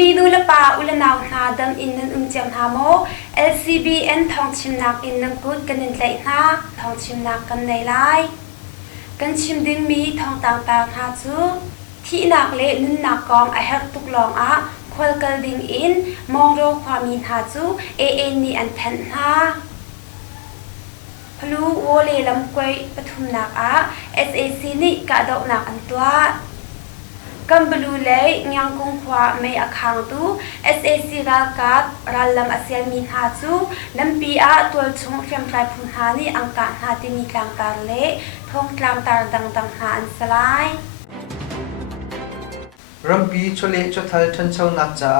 มีนูละปาอุลนาวนาดังอินนันเจียมหาโม LCBN ทองชิมนักอินนังกุดกันนินไหลนาทองชิมนักกันในไลกันชิมดินมีทองต่างๆหาจูที่นักเละนินนักกองไอฮักตุกลองอะควลกันดิงอินมองโรความมีหาจูเอนี่อันแทนนาพลูโวเลลำกวยปทุมนักอะ SAC นี่กะดอกนักอันตัวกันบลูเลยยังคงความไม่อาคังตู SAC รัลกับรัลลำอาเซียนมีหาจูลำปีอาตัวชงเฟียมไตรพุนหานี่อังกาหาที่มีกลางตาเละทงกลางตาดังหาอันสลายรัมปีชเลชทัลทันเชานักจ้า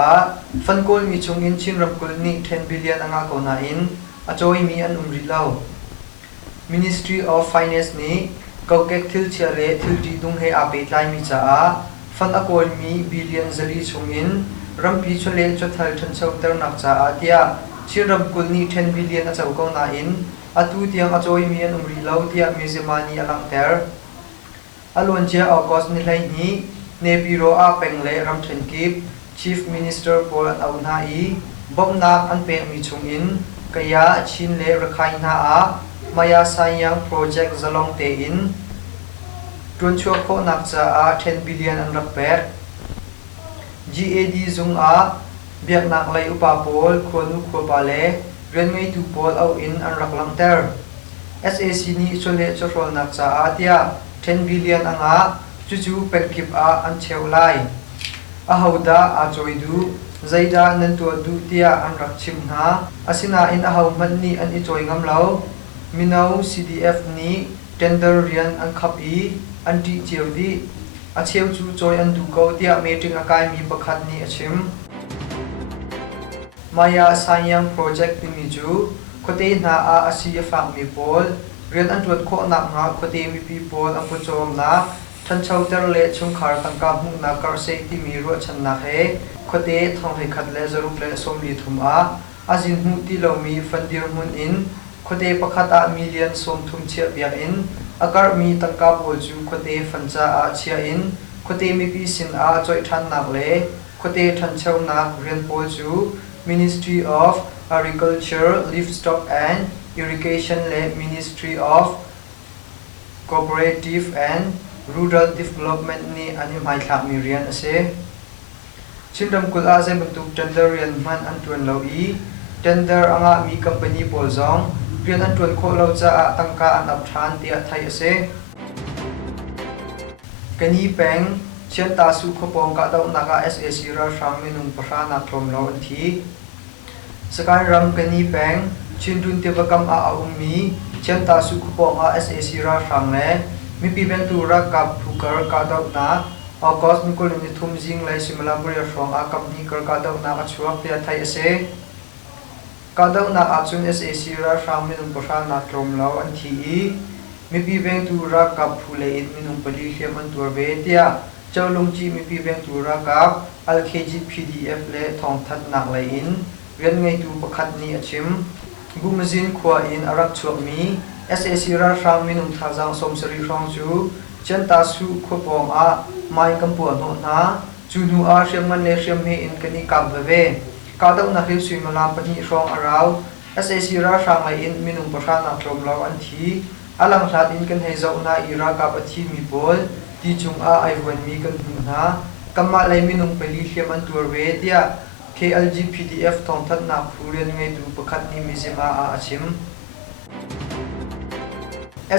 ฟันโกลมีชงอินชินรัมกุลนี่10 billion อ่างกอนาอินอาจอยมีอันริลาว Ministry of Finance นี่ก็เก็กทิลเชเลทิลดีดุงเฮอาเปตไลมีจ้าฟันอากอลมีบิลเลียนซลีชงอินรัมปีชเลชทัลทันเชาเตอร์นักจ้าอาเดียชินรัมกุลนี่10 billion อาจาวกอนาอินอาตูเตียงอาจอยมีอันริลาวเดียมิเซมานีอลังเตอร์อลวนเจอากอสนิไลนี้เนปิโรอาเป็งเลรัมเทนกิบ Chief Minister ปอลเอาหน้าอีบ่มนักอันเป็นมีชงอินกายาชินเลรักไยนาอามายาไซยังโปรเจกต์จะลงเตอินจวนชัวโคนักจะอา10 billion อันรักเป็ด GAD ซุงอาเบียกนักไลอุปาโพลควรนุขวบาเลเรียนไงตูโพลเอาอินอันรักลังเตอร์ SAC นี้ชเลชโรนักจะอาเดีย10 billion อังอาจู่ๆเป็นกิบอาอันเชวไลอาหาวดาอาจอยดูใจดานันตัวดูเตียอันรักชิมนาอาศินาอินอาหาวมันนี่อันอิจอยงำเล่ามินาว CDF นี้เทนเดอร์เรียนอันขับอีอันที่เจียวดีอาเชวจู่จอยอันดูเกาเตียเมติงอากายมีประคัดนี้อาชิมมายาไซยังโปรเจกต์ที่มีจู่โคเตนาอาศิยฟังมีโพลเรียนอันตรวจโคนักงาโคเตมีปีโพลอันพุจอมนาท่านชาวเตอร์เล่ชงคาร์ตังกามุนักการเซที่มีรัวชันนักเฮคดีทองให้ขัดเลจรุกเลสมลีทุมอาจินหูที่เรามีฟันดิรมุนอินคดีประคัตอามิเลียนสมทุมเชียเบียอินอาการมีตังกาโปจูคดีฟันจ้าอาเชียอินคดีมีปีสินอาจอยทันนักเล่คดีท่านชาวนักเรียนโปจู Ministry of Agriculture, Livestock and Irrigation และ Ministry of Cooperative and Rural Development นี่อันนี้หมายถึงมีเรียนเสชินดำกุลอาเซบรรทุกเทนเดอร์เรียนมันอันตวนเราอีเทนเดอร์อ่างมีคัมพานีโปรซองเรียนอันตวนโคเราจะตั้งการอันอับทานเตียไทยเสกันนี้แปงเชียนตาสุขปองกะดาวนัก SAC ราชามินุงประธานักลมเราอันทีสกายรำกันนี้แปงชินดุนเทวกรรมอาอุมีเชียนตาสุขปอง SAC ราชาเล่มีปีเป็นตัวรักกับผู้กระกาดาวนักอากาศมีคนที่ทุ่มจิงไล่สิมลาบริยาฟองอากับนี้กระกาดาวนักช่วยเตียไทยเสกาดาวนักอาจุน SAC ราชามินุงประธานักลมเราอันทีมีปีเป็นตัวรักกับผู้เล่นมินุงปลีเขียมันตัวเวทีเจ้าลงจีมีปีเป็นตัวรักกับ LKG PDF เล่ทองทัดนักไล่อินเรียนไงตัวประคัดนี้ชิมบุมจินขวาอินอารักช่วยมีSAC ราชามินุงท่าจังสมสรีรองจูเจนตาสุขปองอาไม่กำปวดโนนาจูนูอาเชียมันเลเชียมเฮอินกันนี้กับเวกาดาวนักเรียนสุยมาลาปนิรองอาราว SAC ราชาไงอินมินุงประธานักลมเราอันทีอลังชาติอินกันให้เจ้าหน้าอิรากับอธิมีบอลที่จุงอาไอวันมีกันหูนากำมาเลยมินุงไปลีเชียมันตัวเวทีย KLG PDF ทองทัดนักผู้เรียนไงดูประคัดนี้มิเซมาอาชิม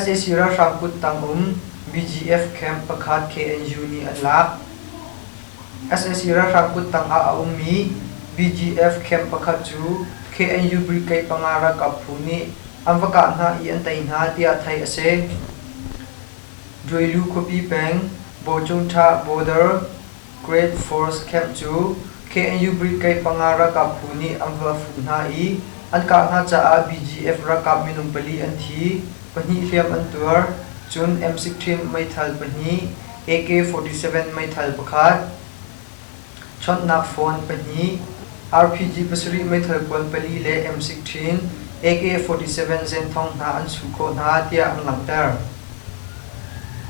SAC ราชากุตตังBGF Camp ประคัด KNU นี่อันลัก SAC ราชากุตตังอามี BGF Camp ประคัดจู KNU บริเกตปังอารักกับผู้นี้อันประกาศหาอีอันไตหาเตียไทยเสโดยลูกคบีแบงโบจงท่า Border Great Force Camp จู KNU บริเกตปังอารักกับผู้นี้อันว่าฝูนหาอีอันกาหาจะอา BGF รักกับมินุงปลีอันทีปนีเลียมอันตัวจุน M16 ไม่ทัลปนี AK47 ไม่ทัลประคัดชนนักฟอนปนี RPG ปัสรีไม่ทัลปนปลีเล M16 AK47 เซนทองนาอันสุโคนาเตียอันหลังเตอร์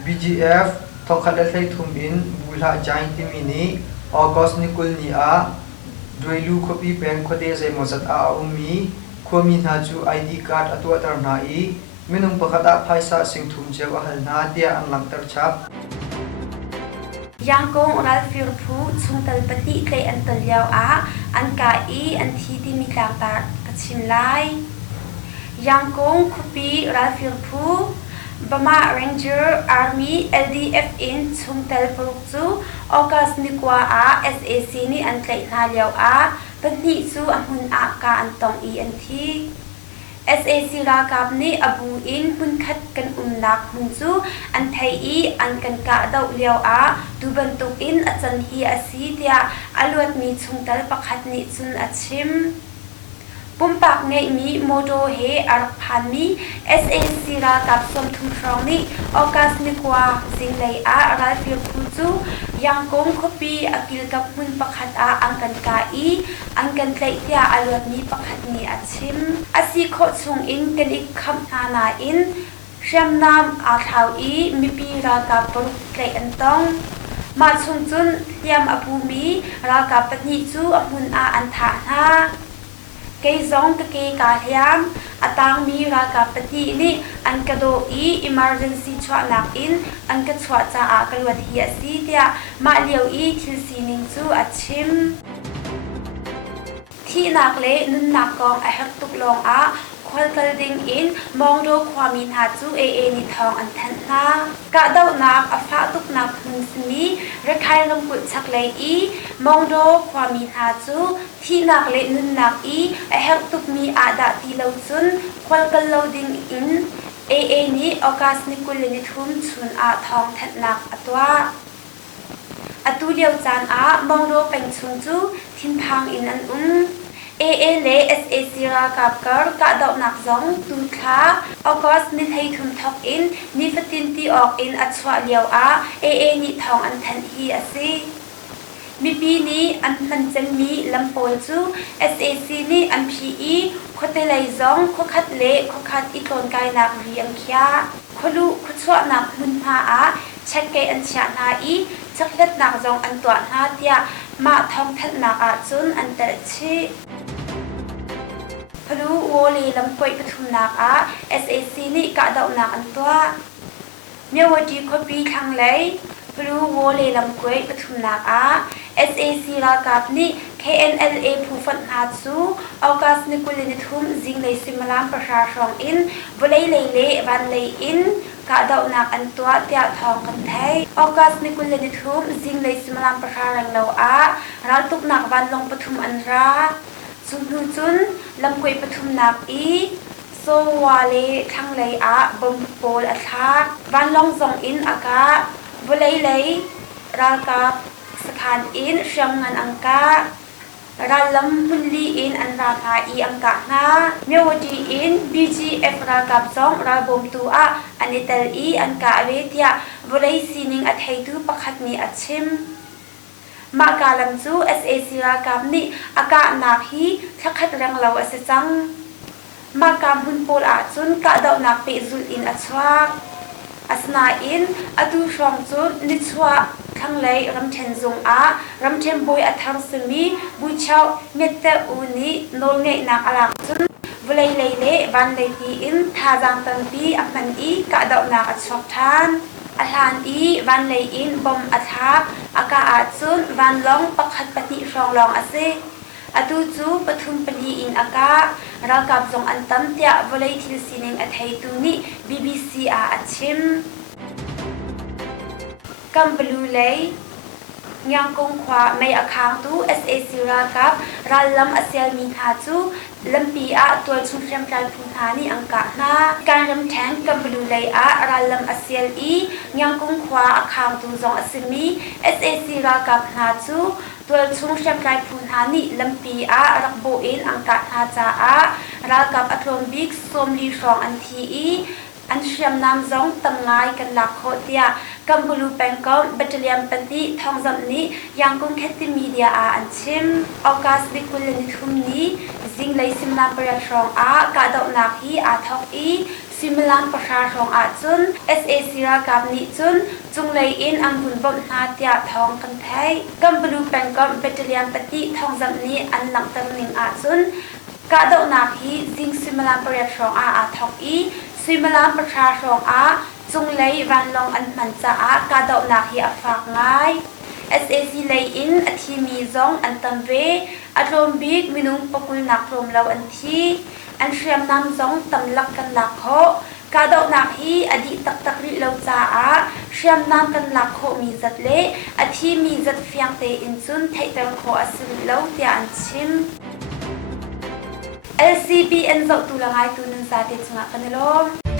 BGF ทองคัดเลไลทุมอินบุลาจายที่มินี August Nikul ni a Dwelu Kopi Bank Kode Zai Mozat a Umi Kwami na chu ID card atua tar na I Minung Pakata Paisa Singthum Jew Ahal na dia ang langtar chap Yang kong ral firpu chung talpati kay an talyaw a an kai an thiti mi tlaktar kachimlai Yang kong kopi ral firpu Bama Ranger Army LDF in chung talpuruk chu August nikwa a SAC ni an tlai na lyaw a Pati chu amun a ka an tong I an thi SAC ra kap ni abu in hun khat kan nak mun chu an thai I an kan ka dau lyaw a tu bantuk in achan hi asi tia alwat mi chungtal pakhat ni chun achim Pumpak ngai mi modo he arak phan mi SAC ra kap som thum throng ni August ni kwa zaanlei a ral fir khu chu yang kong kopi akil kap mun pakhat a ang kan ka I ang kan tlai tia alwat mi pakhat ni achim asi kho chung in kan ik kham na in sham nam a thau I mi pi ra kap por tlai an tong ma chung chun liam apu mi ra kap patni chu amun a an tha na Kay zong ka kay kahyam atang mi ra ka pati ni an ka do I emergency chwa nak in an ka chwa cha a kalwat hi si tia ma liaw I thil sining chu achim thi nak le nun nak kong a hek tuk long a khwal kal ding in mong do khwamin ha chu AA ni thong an than na ka daw nak a fa tuk nak hun smi ra khai ram kut chak le I mong do khwamin ha chu thi nak le nun nak I a hek tuk mi a da ti lo chun khwal kal lo ding in AA ni August ni kul ni thum chun a thong that nak atwa atu liaw chan a mong do peng chung chu thin phang in an AA le SAC ra kap kar ka daw nak zong tu kha August ni thei thum thok in ni fatin ti ok in achwa liaw a AA ni thong an than hi asi mi pi ni an man chen mi lampol chu SAC ni an PE khote lai zong kho khat le kho khat I ton kai nak riang khia kholu khchwa nak mun ha a check ke an cha na I chaklet nak zong an twa na tia ma thong that nak a chun an tar chi Phalu wole lamkoi pathum nak a SAC ni ka daw nak an twa Mewati kopi thang lai Phalu wole lamkoi pathum nak a SAC ra kap ni KNLA phufat na chu August ni kulin thum zaanlei simalam prasha rong in volei leile van lei in ka daw nak an twa tia thong kan thai August ni kulin thum zaanlei simalam prasha rang lo a ral tuk nak van long pathum an ra Chun chun lamkoi pathum nak I so wale thang lei a bom pol a thak van long zong in aka volei lei ral kap sakhan in sham ngan angka ralam hunli in an ra nga I angka na mewati in BGF ra kap zong ra bom tu a anital I angka avetia volei sining at heitu pakhat ni achim ma kalam chu SAC ra kap ni aka nak hi thakhat rang lo asachang ma kam hun pol a chun ka daw nak pe zul in achwa asna in atu shong chu ni chwa thang lei ram then zung a ram them boy athang sumi bu chau mette uni nol ngai nak alak chun volei leile van lei ti in tha jang tan pi aman I ka daw nak achok than Athan I van lei in bom athak aka a chun van long pakhat pati rong long ase atu chu pathum pali in aka ra kap zong an tam tia volei thil sining a thei tu ni BBC a achim Kambalu lei Nyang kong khwa may akhang tu SAC ra kap ralam asial min ha chu lampi a tol chung frem trai phun ha ni angka na kan ram thang Kambalu lei a ralam asial I nyang kong khwa akhang tu zong asimi SAC ra kap na chu tol chung frem trai phun ha ni lampi a rakbo in angka na cha a ra kap athom big somli rong an thi I an sham nam zong tam ngai kan lak kho tia Kambalu Pengkom Battalion Panti Thongzam ni yang kong kheti media a an chim August ni kulin thum ni zaanlei simna parasrong a ka daw nak hi a thok I ซิมลันประชาชนอาจุน SAC รากับนิจุนจุงเลยอินอังบุญบนนาเตียทองกันไทยกัมบลูแปงกัมเบตเลียนปฏิทองจำนี้อันหลังตังนิงอาจุนกาดอกนาฮีจิงซิมลันประชาชนอาทองอีซิมลันประชาชนอาจุงเลยรันลองอันมันจะอากาดอกนาฮีอฝากง่าย SAC เลยอินอธิมีซองอันตัมเวอารมณ์บิ๊กมินุงปกุลนักรวมเราอันที่อันเชียมนำซองตำลักกันหลักโคกาดอกนักฮีอดีตักตักริเราจ้าอาเชียมนำกันหลักโคมีจัดเละอธิมีจัดเฟียงเตอินซุนไทยตังโคอสิริเราเตียอันชิม LCBN จบตุลาไงตุนันซาเตจุงะกันลม